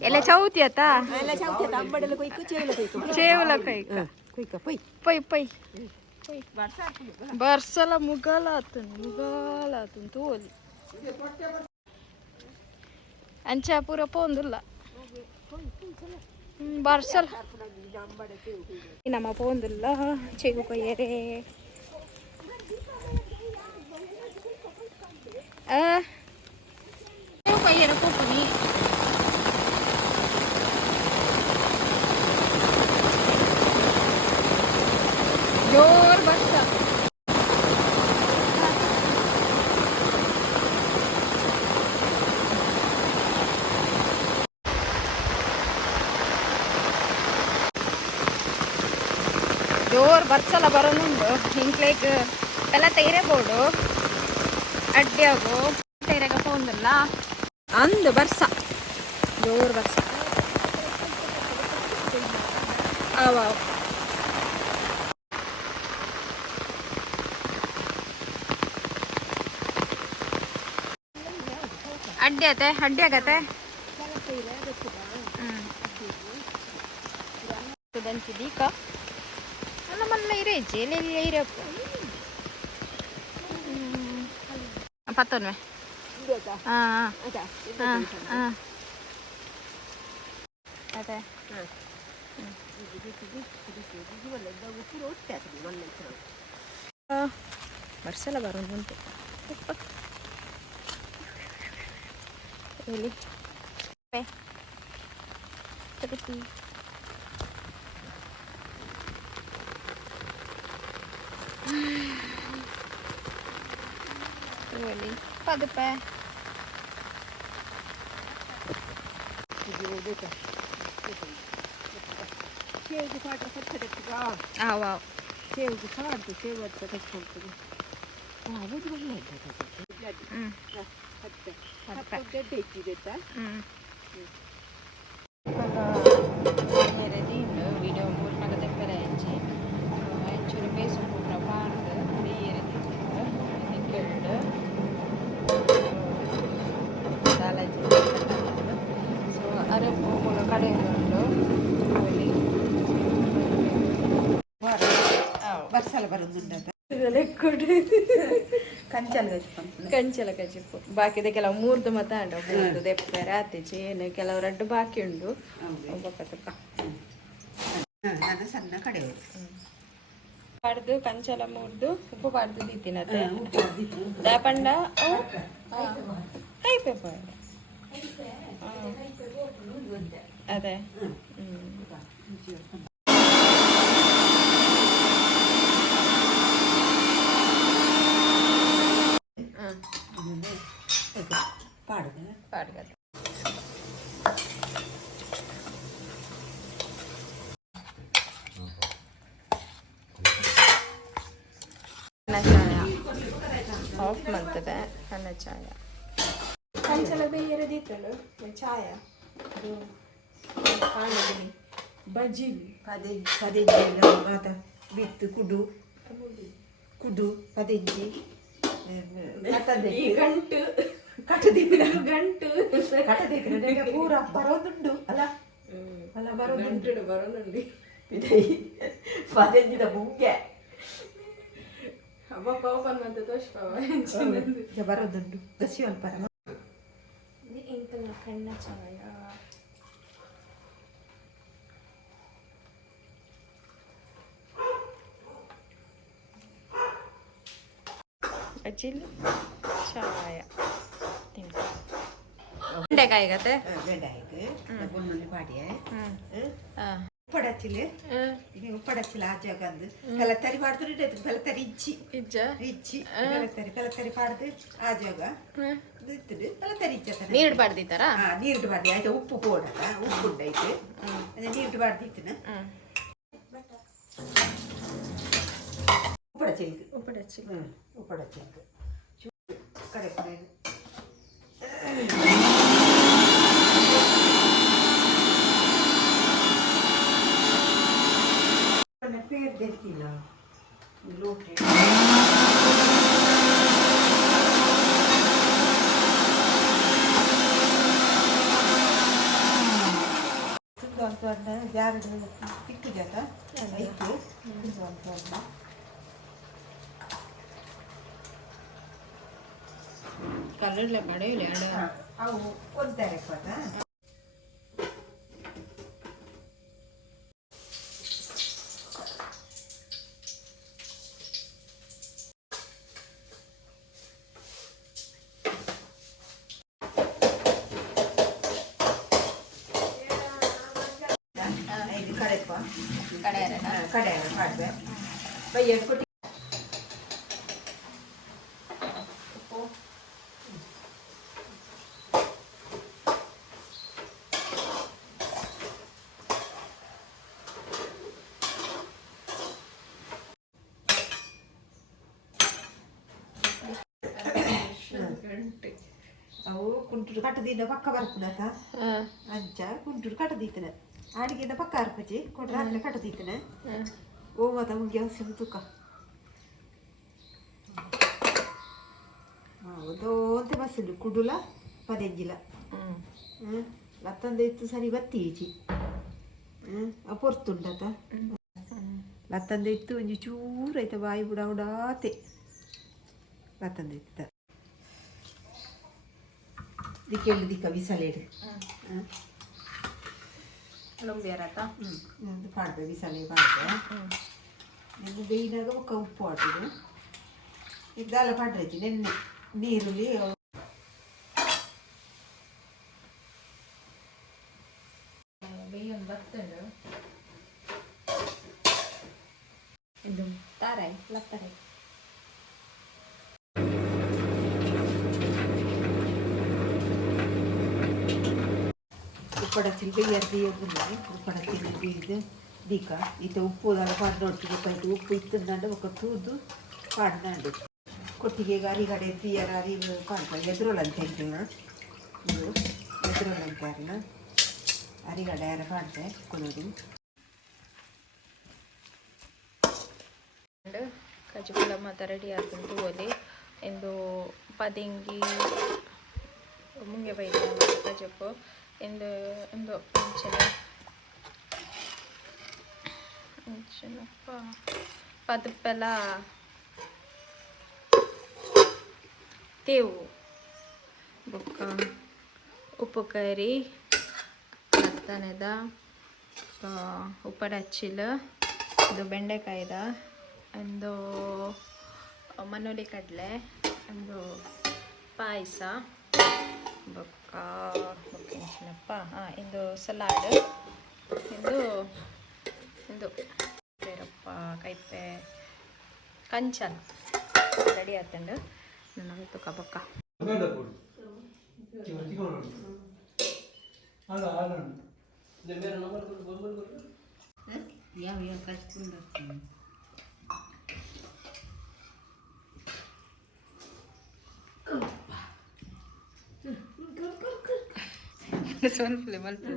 ಎಲ್ಲ ಚೌತಿ ಆತ ಚೇವಲ ಕೈ ಪೈ ಪೈ ಬರ್ಸಲ ಮುಗಾಲಾತನ್ ತೋಲಿ ಅಂಚಾ ಪೂರ ಪೋಂದುಲ್ಲ ಬರ್ಸಲ ನಮ್ಮ ಪೋಂದುಲ್ಲ ಚೆಗು ಕೊಯ್ಯರೆ ಚೆಗು ಕೊಯ್ಯರೆ ಕೊಪ್ಪನಿ जोर बरसा जोर बर्सला बरोनुंडु इंक्लेग ಎಲ್ಲ ತೈರಬಹುದು ಅಡ್ಡಿಯಾಗೋ ತೈರಗ ಪೋಂದಲ್ಲ ಅಂದು ಬರ್ಸ ಜೋರ್ ಬರ್ಸ ಆವ ಅಡ್ಡಿ ಆಗತ್ತೆ ದೀಕ ಅಲ್ಲ ಮಲ್ಲ ಇರೇಜಿ ಎಲ್ಲ ಇರಪ್ಪ ಪತ್ತೊನ್ವೆ ಅದೇ ಬರ್ಸಲ್ಲ ಬರೋದುಂಟು really seperti really pada pe wow video purna kata keraji actually base purna paanda free nikkelda dalaji so are pokona kade undu ali barsala barundunda lekkode ಕಂಚಲ ಕಜಿಪ್ಪು ಬಾಕಿದೆ ಕೆಲವು ಮೂರ್ದು ಮಾತಾಡ ಮೂರ್ದು ದೆಪ್ಪರೆ ಆಚೆ ಏನು ಕೆಲವು ರಡ್ಡು ಬಾಕಿ ಉಂಡು ಒಬ್ಬಕ್ಕ ಸಣ್ಣ ಕಡೆ ಪಾಡ್ದು ಕಂಚಲ ಮೂರ್ದು ಉಪ್ಪು ಪಾಡ್ದು ದೀತಿನತೆ ದಾಪಂಡ ಕೈ ಪೇಪ ಅದೇ ಪಾಡ್ಗದ ಚಾಯ ಆಫ್ ಮಾಡ್ತದೆ ಸಣ್ಣ ಚಾಯ ಕಂಚಲ ಬೇಯರದಿತ್ತಲು ಚಾಯ ಅದು ಕಾಣಲಿ ಬಜ್ಜಿಲಿ ಪದೇ ಮಾತ ಬಿತ್ತು ಕುಡು ಪದೆಂಜಿ ಗಂಟು ಕಟ್ಟದಿಕ್ಕಿನ ಗಂಟು ಕಟ್ಟದಿಕ್ಕಿನ ಪೂರ ಬರೋದುಂಡು ಅಲ್ಲ ಅಲ್ಲ ಬರೋದುಂಡು ಪದೆಂಜಿದ ಮುಂಗೆ ಹಬ್ಬ ಕೋಪನ್ ಮತ್ತೆ ತೋರಿಸ್ಪಾವ ಬರೋದುಂಡು ಗಸಿ ಅಲ್ಪರ ಇಂತ ಕಣ್ಣ ಚಾಯ ಅಜ್ಜಿಲ್ ಚಾಯ ಬೆಂಡೆಕಾಯಿ ಗತೆ ಬೆಂಡೆಕಾಯಿ ಬೊಮ್ಮನೆ ಪಾಡಿಯೆ ಉಪ್ಪಡಚ್ಚಿಲೆ ಉಪ್ಪಡಚ್ಚಿಲ ಆಜಾಗಂದು ಕಲತರಿ ಪಾಡ್ದು ಇಡದು ಕಲತರಿ ಇಚ್ಚಿ ಕಲತರಿ ಪಾಡ್ದು ಆಜಾಗ ಇತ್ತದು ಕಲತರಿ ಇಚ್ಚತ ನೀರು ಪಾಡ್ದಿತ್ತಾರ ನೀರು ಪಾಡ್ದಿ ಆಯ್ತು ಉಪ್ಪು ಪೋಡಲ್ಲ ಉಪ್ಪು ಉಂಡೈತೆ ಅದೇ ನೀರು ಪಾಡ್ದಿತ್ತನ ಉಪ್ಪಡಚ್ಚಿಲ್ಕು ಕಡೆ पेड़ देखती ना लोग ಅಂತ ಜಾರಡು ತಿಕ್ಕು ಜಾತ ಇತ್ತು ಅಂತ ಕಲರ್ಲ ಕಡೆಯಿಲ್ಲ ಅವು ಕೊಡ್ತಾರೆ ಕೊಟ್ಟ ಕಡೆ ಮಾಡಿದೆ ಬೈಯ ಕೊಟ್ಟು ಅವು ಕುಂಟೂರು ಕಟ್ಟದಿದ್ದ ಪಕ್ಕ ಬರ್ಪುನತ ಅಂಚ ಕುಂಟೂರು ಕಟ್ಟದಿತ್ತನ ಆಡಿಗೆದ ಪಕ್ಕ ಅರ್ಪಚಿ ಕೊಟ್ರೆ ರಾತ್ರಿ ಕಟ್ಟದಿತ್ತನ ಓ ಮತ ಮುಗ್ಯ ಸಿಮ್ ತುಕ ಹೌದೋಂತೆ ಬಸ್ಸಲು ಕುಡುಲ ಪದೆಂಜಿಲ ಲತ್ತಂದ ಇತ್ತು ಸರಿ ಬತ್ತೀಚಿ ಪೊರ್ತುಂಡತ ಲತ್ತಂದ ಇತ್ತು ಒಂಜಿ ಚೂರು ಐತ ಬಾಯಿ ಬುಡ ಉಡಾತೆ ಲತ್ತಂದ ಇತ್ತ ದಿಕ್ಕೆಂಡು ದಿಕ್ಕ ಬಿಸಲೇಡು ಲುಂಬಿಯರತ್ತ ಪಾಡ್ದೆ ಬಿಸಲೇ ಪಾಡ್ದೆ ಇನ್ನು ಬೇಯಿನಾಗ ಒಕ್ಕ ಉಪ್ಪು ಹಾಕಿದ್ದು ಈಗ ದಾಲ ಪಾಡ್ರೈತಿ ನೆನ್ನೆ ನೀರುಳ್ಳಿ ಬೇಯನ್ ಬರ್ತಂಡು ಇದು ತಾರಾಯ್ ಲತ್ತರೆ ಉಪ್ಪಡത്തിൽ ಬೇಯರ್ದಿಯೋದಿಲ್ಲ ಉಪ್ಪಡത്തിൽ ಬೇಯ್ದು ದೀಕ ಈತ ಉಪ್ಪು ದಾಲ ಪಾಡ್ದೊಟ್ಟಿಗೆ ಪೈತು ಉಪ್ಪು ಇತ್ತಂದಾಂಡ ఒక ತೂದು ಪಾಡ್ದಾಂಡು ಕೊಟ್ಟಿಗೆ ಅರಿಗಡೆ ತೀಯರ ಅರಿವು ಕಾಣ್ತಾರೆ ಎದುರೊಳಂತ ಹೇಳ್ತೀವಿ ಇದು ಎದುರೊಳಂತಾರಲ್ಲ ಅರಿಗಡೆ ಯಾರ ಪಾಡ್ದೆ ಕೊಡೋದು ಕಜುಕುಲ ಮಾತ ರೆಡಿ ಆಗುಂಟು ಓದಿ ಎಂದು ಪದಿಂಗಿ ಮುಂಗೆ ಬೈದ ಕಜಪ್ಪು ಎಂದು ಒಂದು ಅಂಚನಪ್ಪ ಪದಪ್ಪೆಲ್ಲ ತೇವು ಬೊಕ್ಕ ಉಪ್ಪು ಕರಿ ಮತ್ತನೆದ ಉಪ್ಪಡಚ್ಚಿಲ ಇದು ಬೆಂಡೆಕಾಯ್ದ ಒಂದು ಮನೋಲಿ ಕಡಲೆ ಒಂದು ಪಾಯಸ ಬೊಕ್ಕ ಬೊಕ್ಕನಪ್ಪ ಇಂದು ಸಲಾಡ್ ಇಂದು ಬೇರಪ್ಪ ಕೈಪೆ ಕಂಚನ ರೆಡಿ ಆತಂಡು ನನಗೆ ತುಕ ಬೊಕ್ಕ ಯಾವ ಕಚ್ಕೊಂಡು ಮಲ್ಪಲೆ